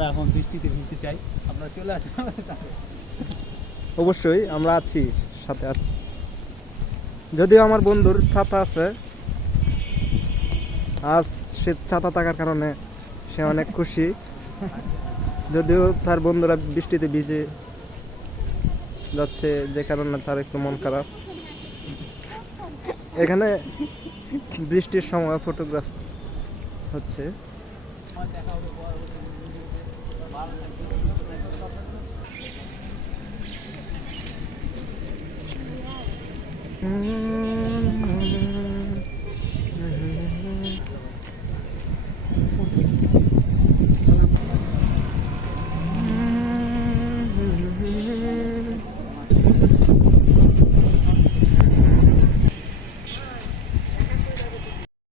আমরা এখন বৃষ্টিতে ভিজতে চাই, আপনারা চলে আসেন আমাদের সাথে। অবশ্যই আমরা আছি, সাথে আছি। যদিও আমার বন্ধুর ছাতা আছে, আজ সে ছাতা থাকার কারণে সে অনেক খুশি। যদিও তার বন্ধুরা বৃষ্টিতে ভিজে যাচ্ছে, যে কারণে তার একটু মন খারাপ। এখানে বৃষ্টির সময় ফটোগ্রাফ হচ্ছে। দেখা হবে পরবর্তী ভিডিওতে। ভালো থাকবেন।